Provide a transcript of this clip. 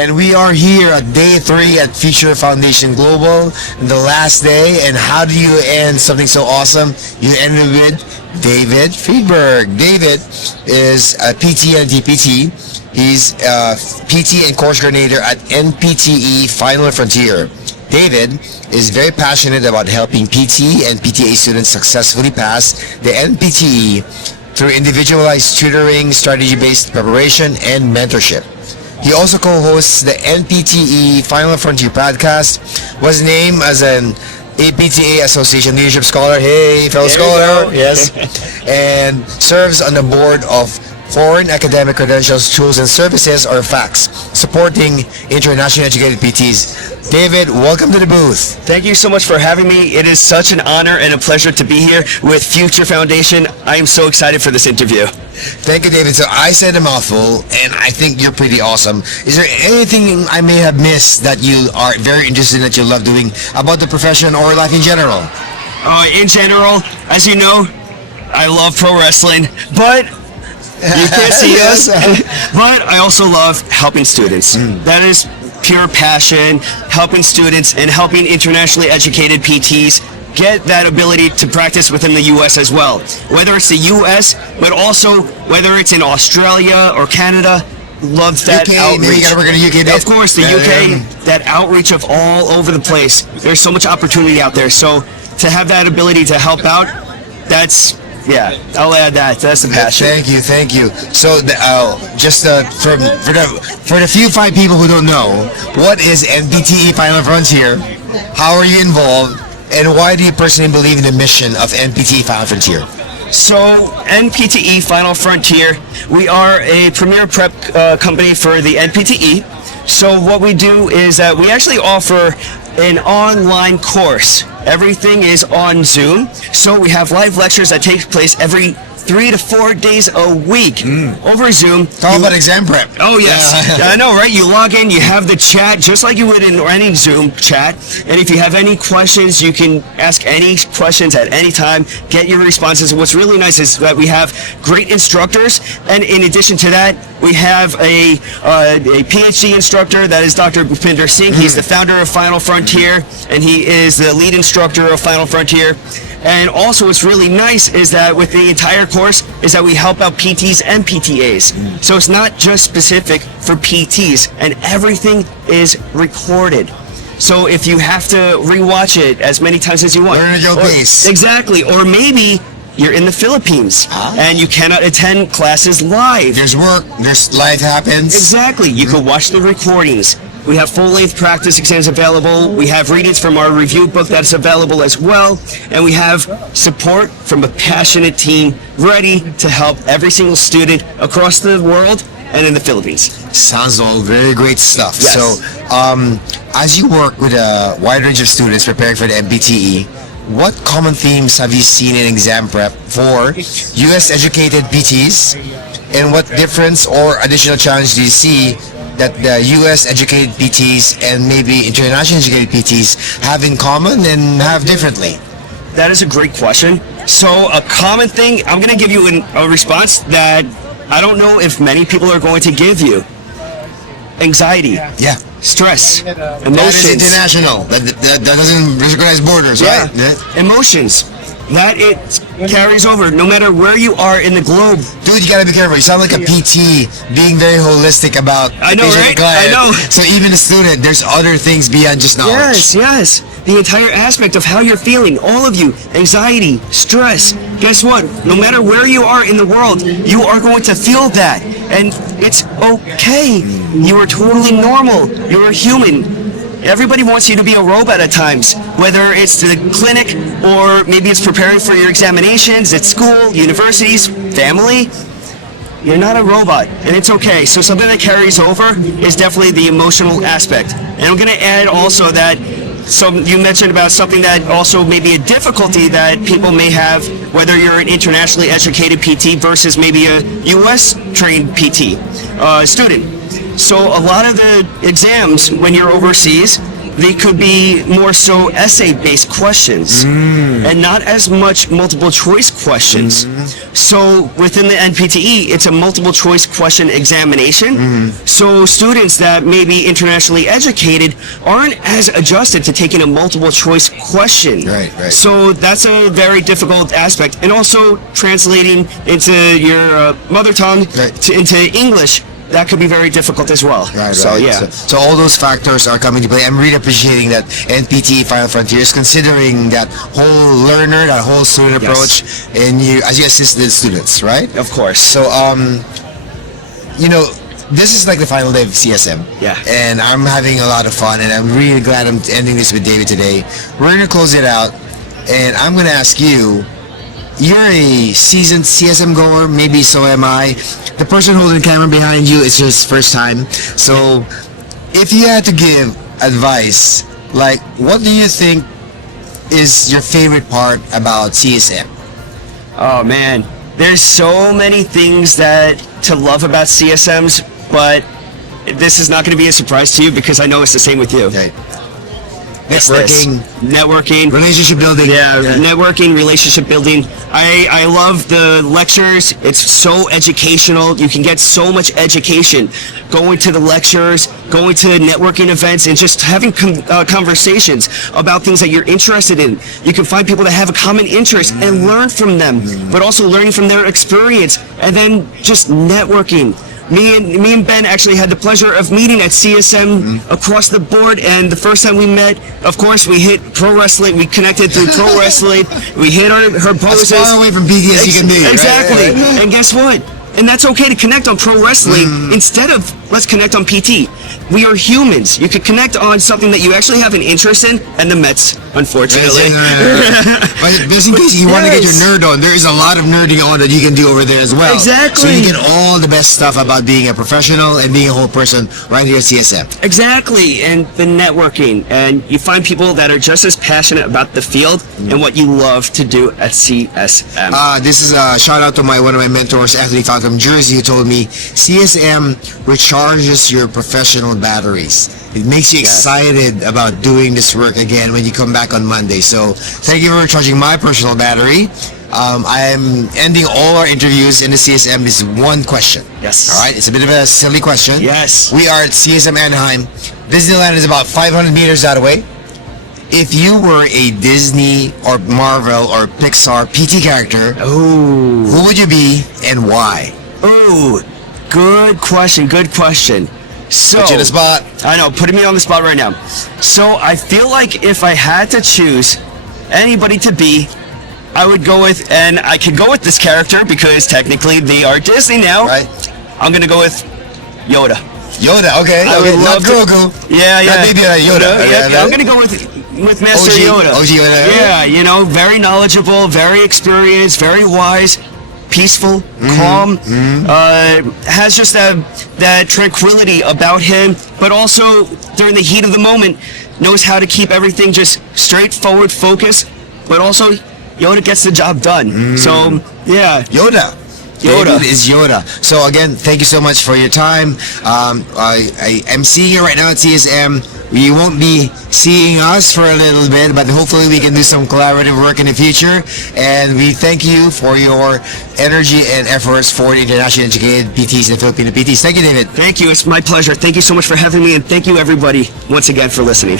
And we are here at day 3 at Future Foundation Global, the last day. And how do you end something so awesome? You ended with David Friedberg. David is a PT and DPT. He's a PT and course coordinator at NPTE Final Frontier. David is very passionate about helping PT and PTA students successfully pass the NPTE through individualized tutoring, strategy-based preparation, and mentorship. He also co-hosts the NPTE Final Frontier podcast, was named as an APTA Association Leadership Scholar. Hey, fellow scholar. Yes. And serves on the board of Foreign Academic Credentials, Tools and Services, or FACS, supporting internationally educated PTs. David, welcome to the booth. Thank you so much for having me. It is such an honor and a pleasure to be here with Future Foundation. I am so excited for this interview. Thank you, David. So I said a mouthful, and I think you're pretty awesome. Is there anything I may have missed that you are very interested in, that you love doing about the profession or life in general? In general, as you know, I love pro wrestling, but you can't see us. But I also love helping students. That is pure passion, helping students and helping internationally educated PTs get that ability to practice within the U.S. as well. Whether it's the U.S., but also whether it's in Australia or Canada, love that UK, outreach. maybe you gotta work in the UK. Of course, the UK, that outreach of all over the place. There's so much opportunity out there. So to have that ability to help out, that's, yeah, I'll add that. That's the passion. Thank you. So, for the few 5 people who don't know, what is NPTE Final Frontier? How are you involved? And why do you personally believe in the mission of NPTE Final Frontier? So, NPTE Final Frontier, we are a premier prep company for the NPTE. So what we do is that we actually offer an online course. Everything is on Zoom. So we have live lectures that take place every 3 to 4 days a week over Zoom. Talk about exam prep. Oh, yes. I know, right? You log in, you have the chat, just like you would in any Zoom chat. And if you have any questions, you can ask any questions at any time, get your responses. And what's really nice is that we have great instructors. And in addition to that, we have a PhD instructor, that is Dr. Bhupinder Singh. He's the founder of Final Frontier, and he is the lead instructor of Final Frontier. And also what's really nice is that with the entire course is that we help out PTs and PTAs. So it's not just specific for PTs, and everything is recorded. So if you have to rewatch it as many times as you want. Learn at your pace. Exactly. Or maybe you're in the Philippines and you cannot attend classes live. There's work, there's life happens. Exactly. You could watch the recordings. We have full-length practice exams available. We have readings from our review book that's available as well. And we have support from a passionate team ready to help every single student across the world and in the Philippines. Sounds all very great stuff. Yes. So, as you work with a wide range of students preparing for the MPTE, what common themes have you seen in exam prep for U.S. educated PTs? And what difference or additional challenge do you see that the U.S. educated PTs and maybe international educated PTs have in common and have differently? That is a great question. So a common thing, I'm going to give you a response that I don't know if many people are going to give you. Anxiety. Yeah. Stress. Emotions. That is international. That doesn't recognize borders, right? Yeah. Emotions. That it carries over no matter where you are in the globe. Dude, you gotta be careful. You sound like a PT being very holistic about I know, patient right? client. I know. So even a student, there's other things beyond just knowledge. Yes. The entire aspect of how you're feeling, all of you, anxiety, stress. Guess what? No matter where you are in the world, you are going to feel that. And it's okay. You are totally normal. You're a human. Everybody wants you to be a robot at times, whether it's to the clinic or maybe it's preparing for your examinations at school, universities, family. You're not a robot, and it's okay. So something that carries over is definitely the emotional aspect. And I'm going to add also that you mentioned about something that also may be a difficulty that people may have, whether you're an internationally educated PT versus maybe a U.S. trained PT student. So a lot of the exams when you're overseas, they could be more so essay-based questions and not as much multiple choice questions. So within the NPTE, it's a multiple choice question examination. So students that may be internationally educated aren't as adjusted to taking a multiple choice question. Right. So that's a very difficult aspect. And also translating into your mother tongue into English, that could be very difficult as well. So yeah. So all those factors are coming to play. I'm really appreciating that NPT Final Frontier is considering that whole learner, that whole student approach, and you as you assist the students, right? Of course. So this is like the final day of CSM. Yeah. And I'm having a lot of fun, and I'm really glad I'm ending this with David today. We're gonna close it out, and I'm gonna ask you. You're a seasoned CSM goer, maybe so am I. The person holding the camera behind you is his first time. So, if you had to give advice, like, what do you think is your favorite part about CSM? Oh man, there's so many things that to love about CSMs, but this is not going to be a surprise to you because I know it's the same with you. Okay. Networking, relationship building. Yeah, networking, relationship building. I love the lectures. It's so educational. You can get so much education going to the lectures, going to networking events, and just having conversations about things that you're interested in. You can find people that have a common interest and learn from them, but also learning from their experience, and then just networking. Me and Ben actually had the pleasure of meeting at CSM across the board, and the first time we met, of course, we hit pro wrestling. We connected through pro wrestling. We hit her poses. As far away from PT as you can be. Exactly. Right? And guess what? And that's okay to connect on pro wrestling instead of let's connect on PT. We are humans. You could connect on something that you actually have an interest in, and the Mets, unfortunately. But just in case you want to get your nerd on, there is a lot of nerding on that you can do over there as well. Exactly. So you get all the best stuff about being a professional and being a whole person right here at CSM. Exactly, and the networking, and you find people that are just as passionate about the field and what you love to do at CSM. This is a shout out to one of my mentors, Anthony Fong from Jersey, who told me CSM recharges your professional batteries. It makes you excited about doing this work again when you come back on Monday. So thank you for recharging my personal battery. I am ending all our interviews in the CSM with one question. Yes. All right. It's a bit of a silly question. Yes. We are at CSM Anaheim. Disneyland is about 500 meters that away. If you were a Disney or Marvel or Pixar PT character, who would you be and why? Oh, good question. Good question. So, put you in the spot. I know, putting me on the spot right now. So I feel like if I had to choose anybody to be, I would go with, and I could go with this character because technically they are Disney now. Right. I'm gonna go with Yoda. Yoda, okay. I would love Grogu. Yeah. Not baby Yoda. Yeah, I'm gonna go with Master Yoda. OG Yoda. Yeah, very knowledgeable, very experienced, very wise. Peaceful, calm, has just that tranquility about him, but also during the heat of the moment knows how to keep everything just straightforward, focused, but also Yoda gets the job done. So yeah, Yoda is Yoda. So again, thank you so much for your time. I am seeing you right now at CSM. You won't be seeing us for a little bit, but hopefully we can do some collaborative work in the future. And we thank you for your energy and efforts for the internationally educated PTs and Filipino PTs. Thank you, David. Thank you. It's my pleasure. Thank you so much for having me, and thank you everybody once again for listening.